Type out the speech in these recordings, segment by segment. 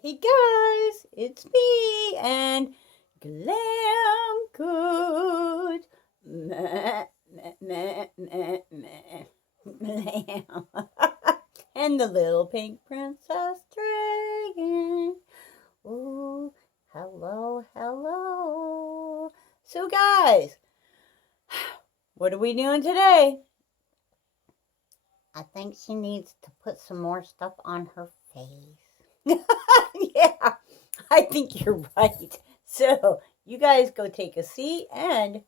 Hey guys, it's me and Glam Goat. Meh, meh, meh, meh, meh, Lamb. And the little pink princess dragon. Ooh, hello, hello. So guys, what are we doing today? I think she needs to put some more stuff on her face. Yeah, I think you're right. So, you guys go take a seat and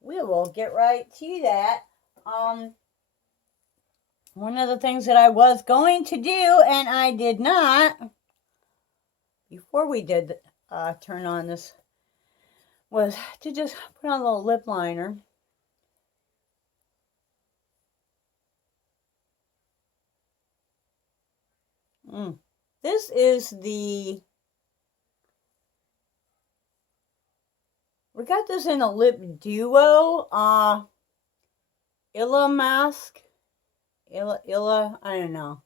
we will get right to that. One of the things that I was going to do and I did not before we did turn on this was to just put on a little lip liner. This is we got this in a lip duo, Illa mask. Illa, I don't know.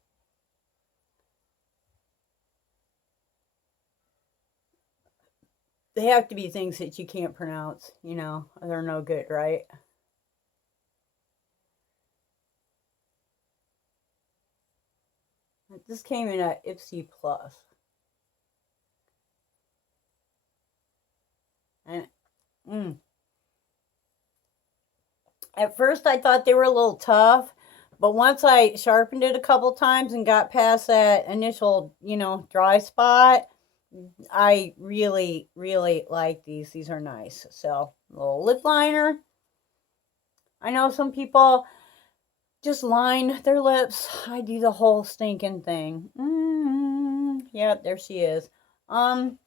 They have to be things that you can't pronounce, you know, they're no good, right? This came in at Ipsy Plus. And at first I thought they were a little tough, but once I sharpened it a couple times and got past that initial, dry spot, I really, really like these. These are nice. So, a little lip liner. I know some people just line their lips. I do the whole stinking thing. Yep, there she is. And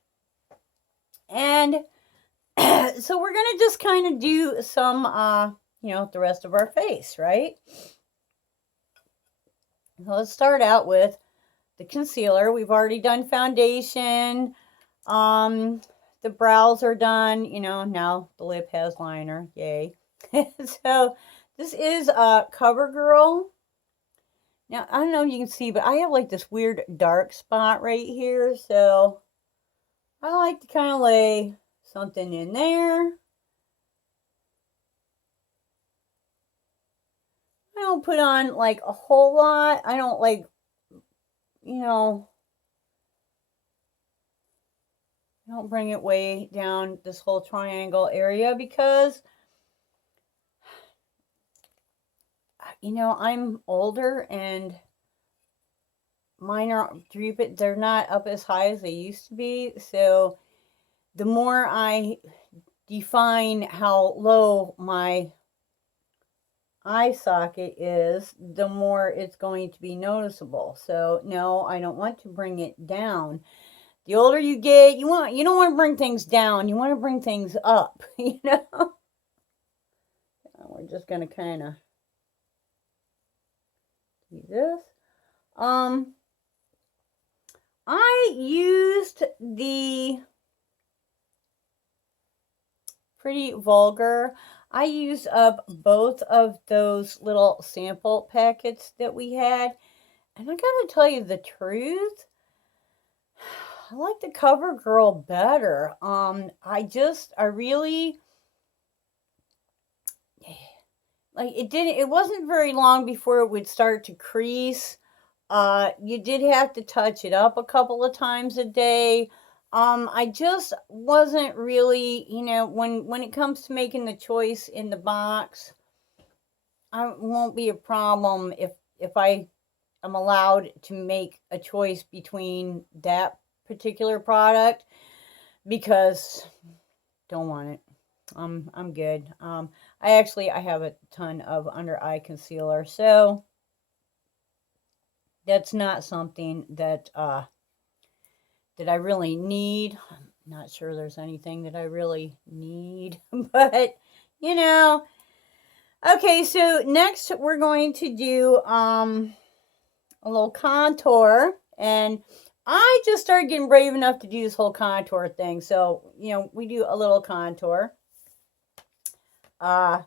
so we're gonna just kind of do some, the rest of our face, right? So let's start out with the concealer. We've already done foundation. The brows are done. Now the lip has liner. Yay. So this is CoverGirl. Now, I don't know if you can see, but I have like this weird dark spot right here. So I like to kind of lay something in there. I don't put on like a whole lot. I don't like, I don't bring it way down this whole triangle area because, I'm older and mine are drooping. They're not up as high as they used to be. So the more I define how low my eye socket is, the more it's going to be noticeable. So no, I don't want to bring it down. The older you get, you don't want to bring things down. You want to bring things up, We're just going to kind of do this. I used the Pretty Vulgar. I used up both of those little sample packets that we had. And I gotta tell you the truth, I like the CoverGirl better. I really, like, it wasn't very long before it would start to crease. You did have to touch it up a couple of times a day. I just wasn't really, when it comes to making the choice in the box, I won't be a problem if I am allowed to make a choice between that particular product, because don't want it. I'm good. I have a ton of under eye concealer, so that's not something that that I really need. I'm not sure there's anything that I really need, but Okay, so next we're going to do a little contour, and I just started getting brave enough to do this whole contour thing. So, we do a little contour. I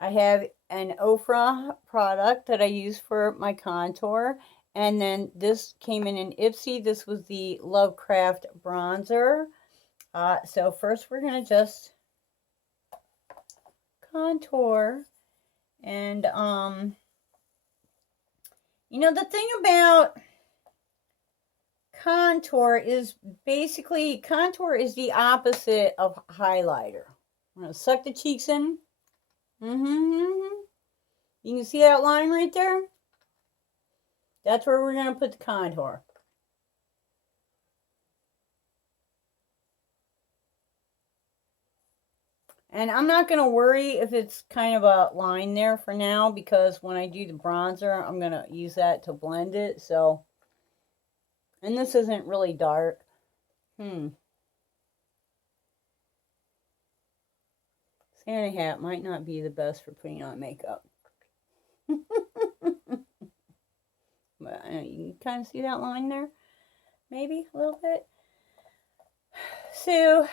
have an Ofra product that I use for my contour, And then this came in an Ipsy. This was the Lovecraft bronzer. So first we're going to just contour. And, you know, the thing about contour is basically, contour is the opposite of highlighter. I'm going to suck the cheeks in. You can see that line right there? That's where we're going to put the contour. And I'm not going to worry if it's kind of a line there for now, because when I do the bronzer, I'm going to use that to blend it. So, and this isn't really dark. Santa hat might not be the best for putting on makeup. But you can kind of see that line there. Maybe a little bit. So,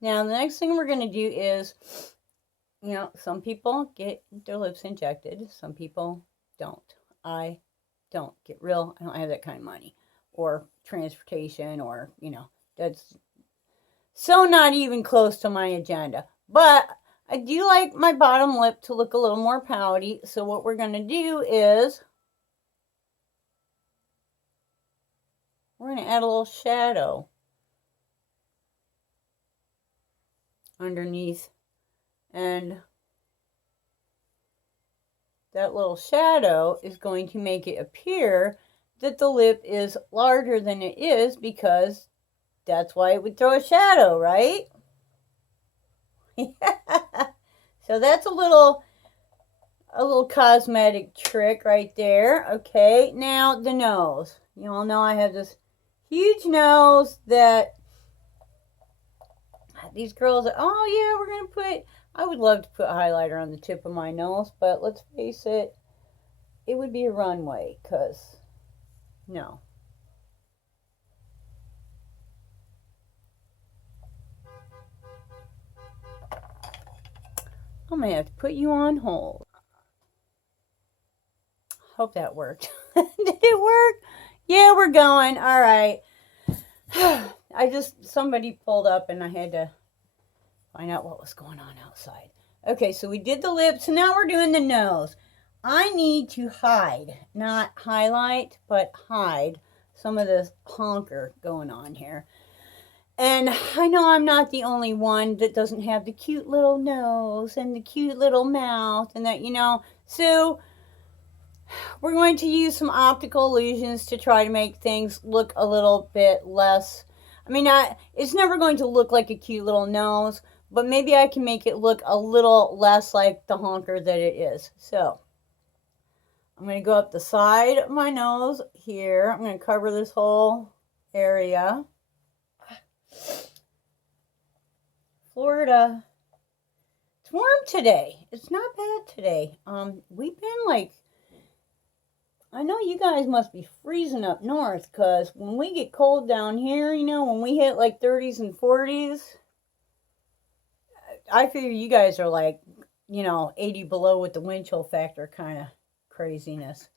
now the next thing we're going to do is, you know, some people get their lips injected. Some people don't. I don't get real. I don't have that kind of money. Or transportation, or, you know, that's so not even close to my agenda. But I do like my bottom lip to look a little more pouty. So what we're going to do is we're going to add a little shadow underneath. And that little shadow is going to make it appear that the lip is larger than it is, because that's why it would throw a shadow, right? So that's a little cosmetic trick right there. Okay, now the nose. You all know I have this huge nose that these girls, oh yeah, we're going to put, I would love to put highlighter on the tip of my nose, but let's face it, it would be a runway, because no. I'm going to have to put you on hold. Hope that worked. Did it work? Yeah, we're going. All right. Somebody pulled up and I had to find out what was going on outside. Okay, so we did the lips, so now we're doing the nose. I need to hide, not highlight, but hide some of this honker going on here. And I know I'm not the only one that doesn't have the cute little nose and the cute little mouth and that, you know. So we're going to use some optical illusions to try to make things look a little bit less. I mean, it's never going to look like a cute little nose, but maybe I can make it look a little less like the honker that it is. So I'm going to go up the side of my nose here. I'm going to cover this whole area. Florida, it's warm today. It's not bad today. We've been like, I know you guys must be freezing up north, because when we get cold down here, you know, when we hit like 30s and 40s, I figure you guys are like, you know, 80 below with the wind chill factor kind of craziness.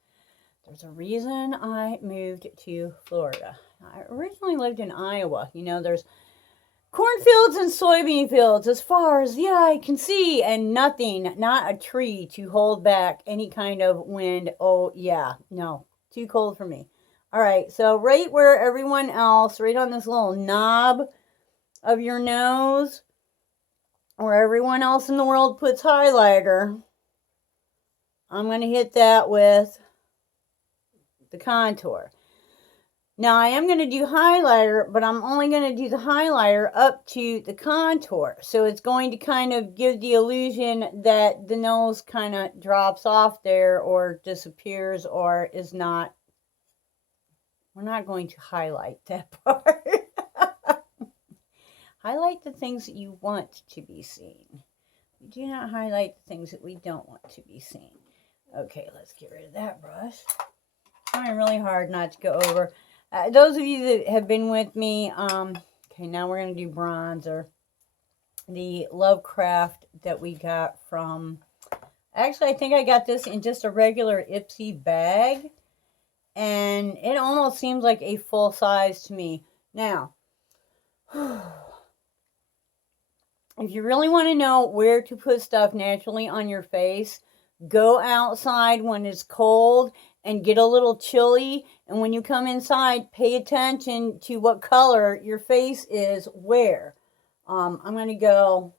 There's a reason I moved to Florida. I originally lived in Iowa. You know, there's cornfields and soybean fields as far as the eye can see, and nothing, not a tree to hold back any kind of wind. Oh, yeah, no, too cold for me. All right, so right where everyone else, right on this little knob of your nose, where everyone else in the world puts highlighter, I'm going to hit that with the contour. Now, I am going to do highlighter, but I'm only going to do the highlighter up to the contour. So it's going to kind of give the illusion that the nose kind of drops off there or disappears or is not. We're not going to highlight that part. Highlight the things that you want to be seen. We do not highlight the things that we don't want to be seen. Okay, let's get rid of that brush. Trying really hard not to go over. Those of you that have been with me, okay, now we're going to do bronzer. The Lovecraft that we got from Actually, I think I got this in just a regular Ipsy bag. And it almost seems like a full size to me. Now, if you really want to know where to put stuff naturally on your face, go outside when it's cold and get a little chilly. And when you come inside, pay attention to what color your face is where. I'm going to go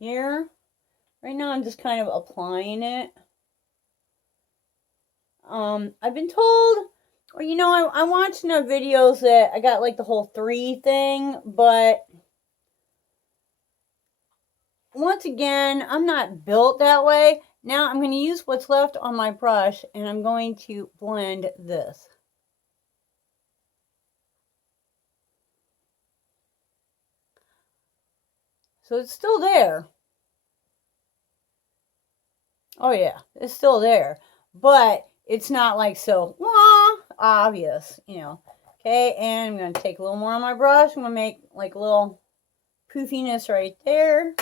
here. Right now I'm just kind of applying it. I've been told, or you know, I watched enough videos that I got like the whole 3 thing, but once again, I'm not built that way. Now I'm going to use what's left on my brush and I'm going to blend this. So it's still there. Oh yeah, it's still there. But it's not like so obvious, you know. Okay, and I'm going to take a little more on my brush. I'm going to make like a little poofiness right there.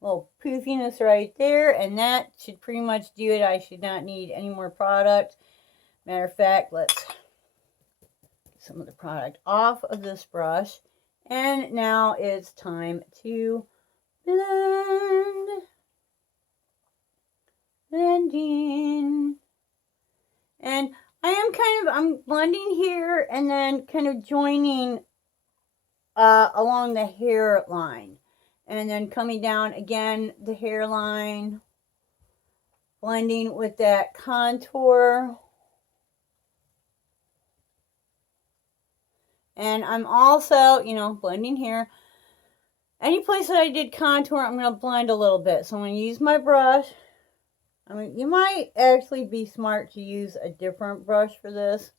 Little poofiness right there. And that should pretty much do it. I should not need any more product. Matter of fact, let's get some of the product off of this brush. And now it's time to blend. Blending. And I'm blending here and then kind of joining along the hairline. And then coming down again, the hairline. Blending with that contour. And I'm also, you know, blending here. Any place that I did contour, I'm going to blend a little bit. So I'm going to use my brush. I mean, you might actually be smart to use a different brush for this,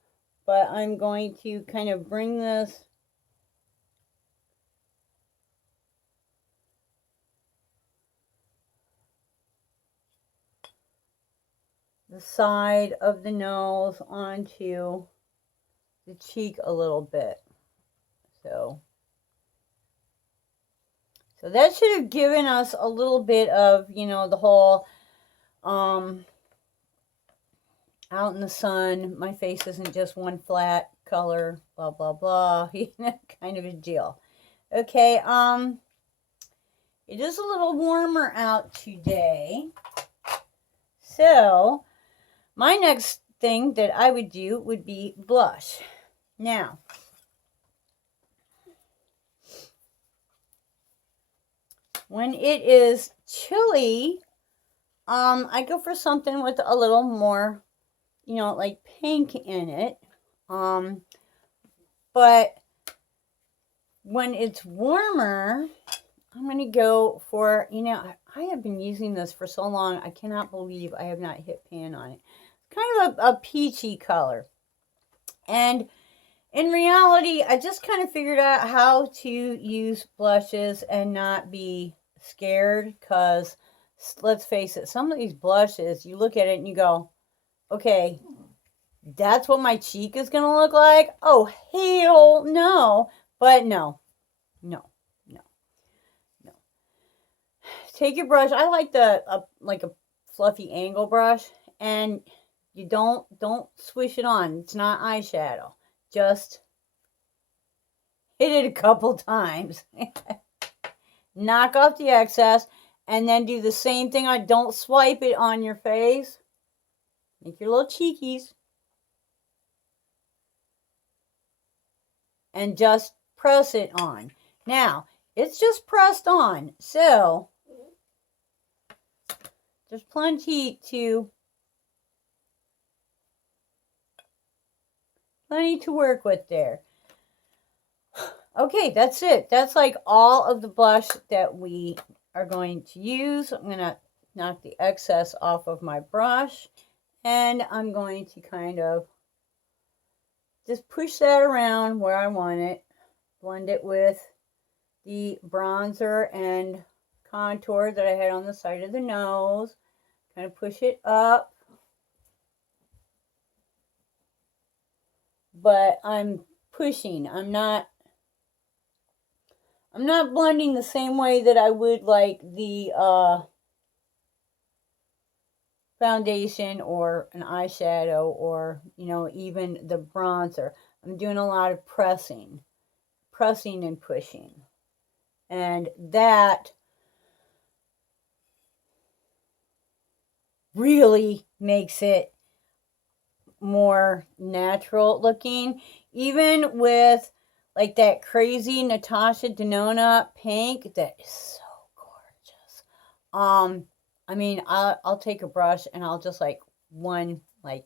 but I'm going to kind of bring this the side of the nose onto the cheek a little bit. So that should have given us a little bit of, you know, the whole out in the sun, my face isn't just one flat color, blah, blah, blah, kind of a deal. Okay, it is a little warmer out today. So, my next thing that I would do would be blush. Now, when it is chilly, I go for something with a little more, you know, like pink in it. But when it's warmer, I'm going to go for, you know, I have been using this for so long, I cannot believe I have not hit pan on it. It's kind of a peachy color. And in reality, I just kind of figured out how to use blushes and not be scared, because let's face it, some of these blushes, you look at it and you go, okay, that's what my cheek is going to look like? Oh, hell no. But no. Take your brush. I like like a fluffy angle brush, and you don't swish it on. It's not eyeshadow. Just hit it a couple times. Knock off the excess, and then do the same thing. Don't swipe it on your face. Make your little cheekies. And just press it on. Now, it's just pressed on. So, there's plenty to work with there. Okay, that's it. That's like all of the blush that we are going to use. I'm going to knock the excess off of my brush, and I'm going to kind of just push that around where I want it. Blend it with the bronzer and contour that I had on the side of the nose. Kind of push it up. But I'm pushing. I'm I'm not blending the same way that I would like the foundation or an eyeshadow or, you know, even the bronzer. I'm doing a lot of pressing and pushing. And that really makes it more natural looking. Even with like that crazy Natasha Denona pink, that is so gorgeous. I mean, I'll take a brush and I'll just like one, like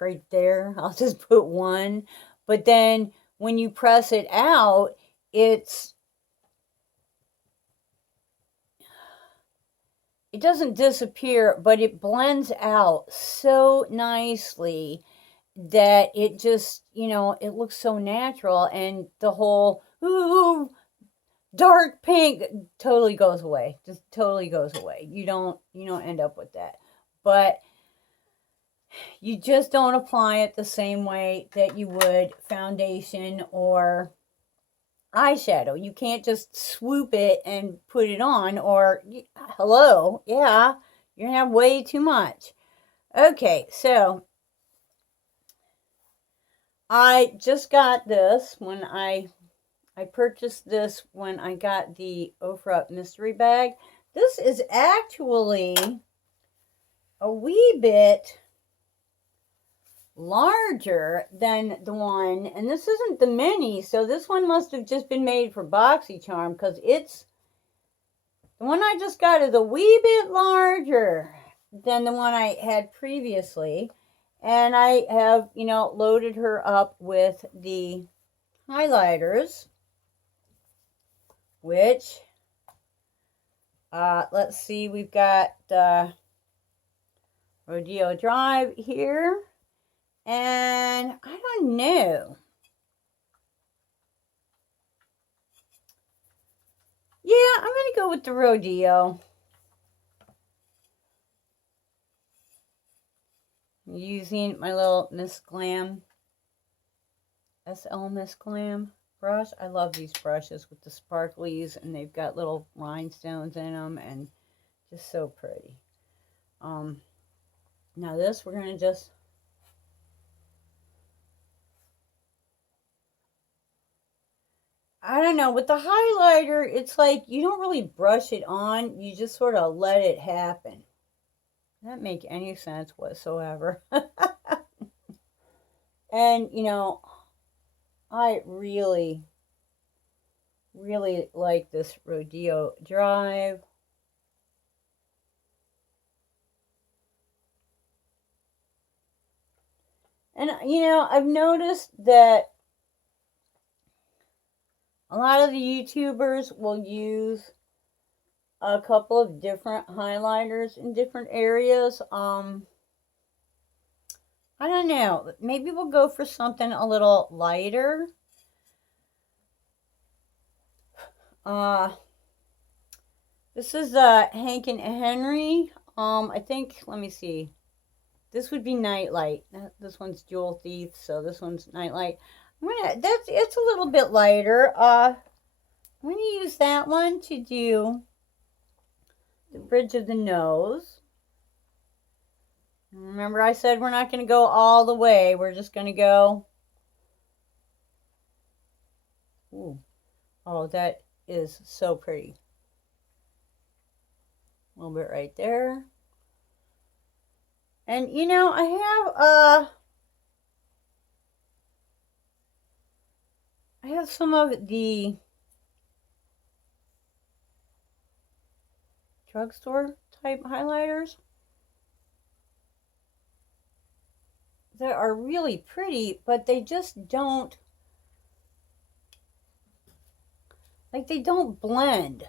right there. I'll just put one. But then when you press it out, it doesn't disappear, but it blends out so nicely that it just, you know, it looks so natural, and the whole ooh dark pink totally goes away. Just totally goes away. You don't end up with that. But you just don't apply it the same way that you would foundation or eyeshadow. You can't just swoop it and put it on, or hello, yeah, you're gonna have way too much. Okay, so I just got this when I purchased this when I got the Ofra mystery bag. This is actually a wee bit larger than the one, and this isn't the mini, so this one must have just been made for Boxy Charm, because it's the one I just got is a wee bit larger than the one I had previously. And I have, you know, loaded her up with the highlighters, which let's see, we've got Rodeo Drive here. And I don't know. Yeah, I'm going to go with the Rodeo. I'm using my little Miss Glam, SL Miss Glam brush. I love these brushes with the sparklies, and they've got little rhinestones in them, and just so pretty. Now this, we're going to just I don't know, with the highlighter, it's like you don't really brush it on, you just sort of let it happen. Doesn't make any sense whatsoever. And, you know, I really, really like this Rodeo Drive. And, you know, I've noticed that a lot of the YouTubers will use a couple of different highlighters in different areas. I don't know. Maybe we'll go for something a little lighter. This is Hank and Henry. I think, let me see. This would be Nightlight. This one's Jewel Thief, so this one's Nightlight. It's a little bit lighter. I'm gonna use that one to do the bridge of the nose. Remember, I said we're not gonna go all the way. We're just gonna go. Ooh. Oh, that is so pretty. A little bit right there. And you know, I have some of the drugstore type highlighters that are really pretty, but they just don't, like, they don't blend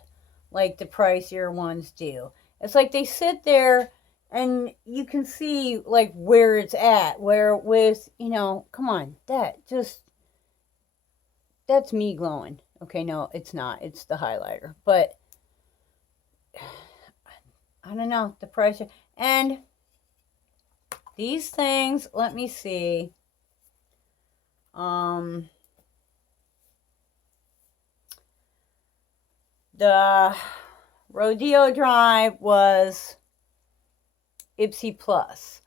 like the pricier ones do. It's like they sit there and you can see like where it's at, where with, you know, come on, that's me glowing. Okay, no, it's not. It's the highlighter. But I don't know, the price. And these things, let me see. The Rodeo Drive was Ipsy Plus.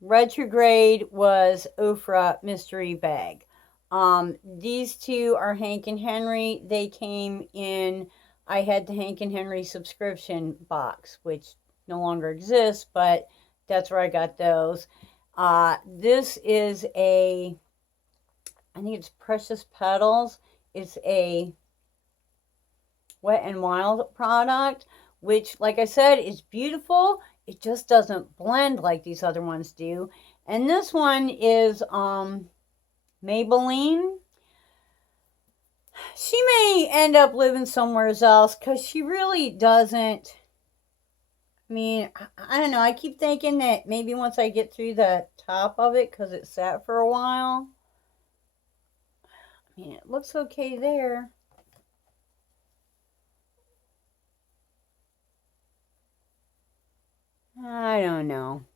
Retrograde was Ofra Mystery Bag. These two are Hank and Henry. They came in, I had the Hank and Henry subscription box, which no longer exists, but that's where I got those. This is I think it's Precious Petals. It's a Wet and Wild product, which, like I said, is beautiful. It just doesn't blend like these other ones do. And this one is Maybelline. She may end up living somewhere else because she really doesn't. I mean, I don't know. I keep thinking that maybe once I get through the top of it, because it sat for a while. I mean, it looks okay there. I don't know.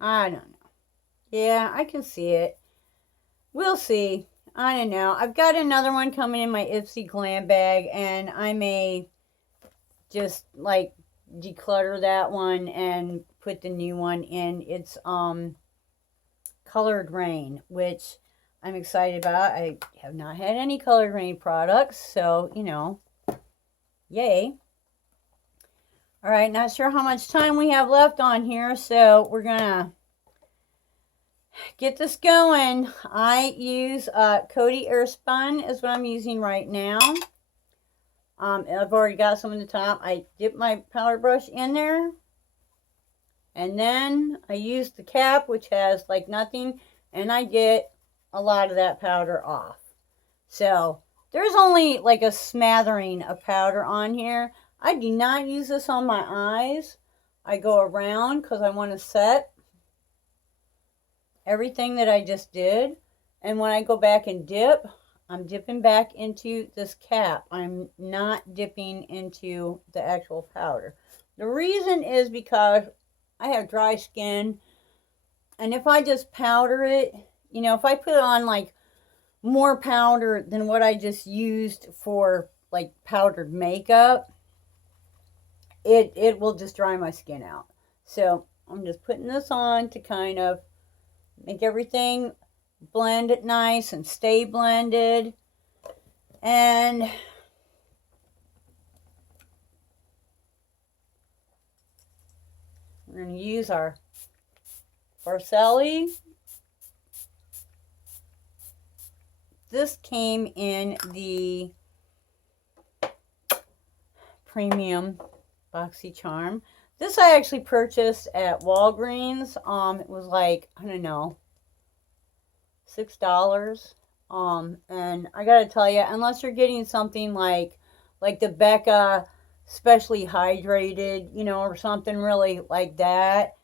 I don't know. Yeah, I can see it. We'll see. I don't know. I've got another one coming in my Ipsy Glam bag, and I may just like declutter that one and put the new one in. It's Colored Rain, which I'm excited about. I have not had any Colored Rain products, so you know, yay. All right, not sure how much time we have left on here, so we're gonna get this going. I use Coty Airspun is what I'm using right now. I've already got some in the top. I dip my powder brush in there, and then I use the cap, which has like nothing, and I get a lot of that powder off. So there's only like a smattering of powder on here. I do not use this on my eyes. I go around because I want to set everything that I just did. And when I go back and dip, I'm dipping back into this cap. I'm not dipping into the actual powder. The reason is because I have dry skin. And if I just powder it, you know, if I put on like more powder than what I just used for like powdered makeup, it will just dry my skin out. So I'm just putting this on to kind of make everything blend it nice and stay blended. And we're going to use our Barcelli. This came in the premium Boxy Charm. This I actually purchased at Walgreens. It was like, I don't know, $6. And I gotta tell you, unless you're getting something like the Becca Specially Hydrated, you know, or something really like that,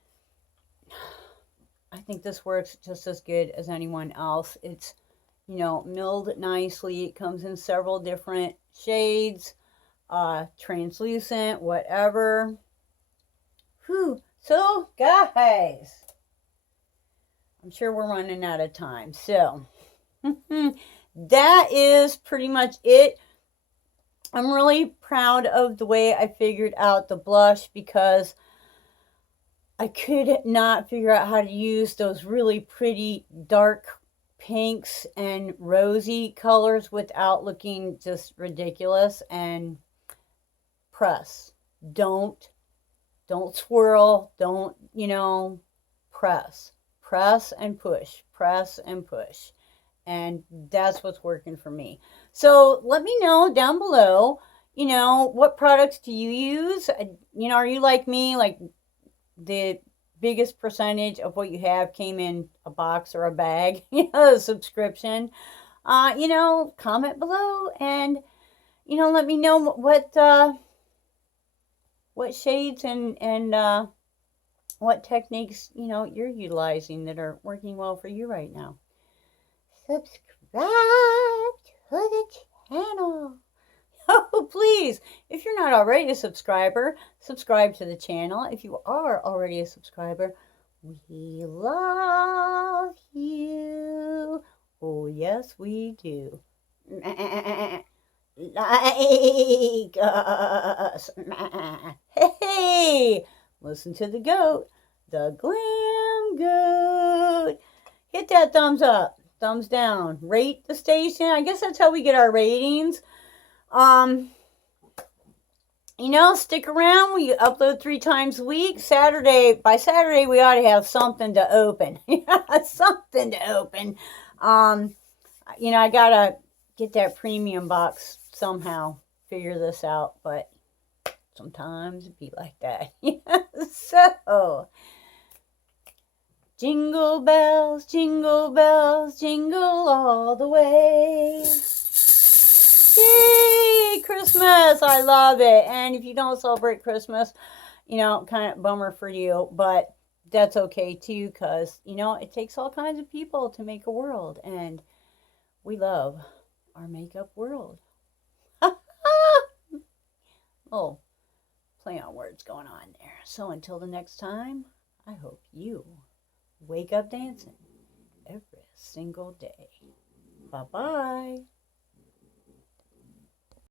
I think this works just as good as anyone else. It's, you know, milled nicely. It comes in several different shades, translucent, whatever. Whew. So, guys, I'm sure we're running out of time. So, that is pretty much it. I'm really proud of the way I figured out the blush because I could not figure out how to use those really pretty dark pinks and rosy colors without looking just ridiculous. And press. Don't swirl. Don't, you know, press. Press and push. Press and push. And that's what's working for me. So let me know down below, you know, what products do you use? You know, are you like me, like the biggest percentage of what you have came in a box or a bag, you know, a subscription? You know, comment below and, you know, let me know what shades and what techniques, you know, you're utilizing that are working well for you right now. Subscribe to the channel. Oh, please, if you're not already a subscriber, subscribe to the channel. If you are already a subscriber, we love you. Oh, yes, we do. like us. Hey, listen to the goat, the Glam Goat. Hit that thumbs up, thumbs down, rate the station. I guess that's how we get our ratings. You know, stick around. We upload 3 times a week. By Saturday, we ought to have something to open. Something to open. You know, I gotta get that premium box somehow. Figure this out, but sometimes it be like that. So, jingle bells, jingle bells, jingle all the way. Yay, Christmas! I love it. And if you don't celebrate Christmas, you know, kind of bummer for you, but that's okay too, because, you know, it takes all kinds of people to make a world, and we love our makeup world. Oh, play on words going on there. So until the next time, I hope you wake up dancing every single day. Bye-bye.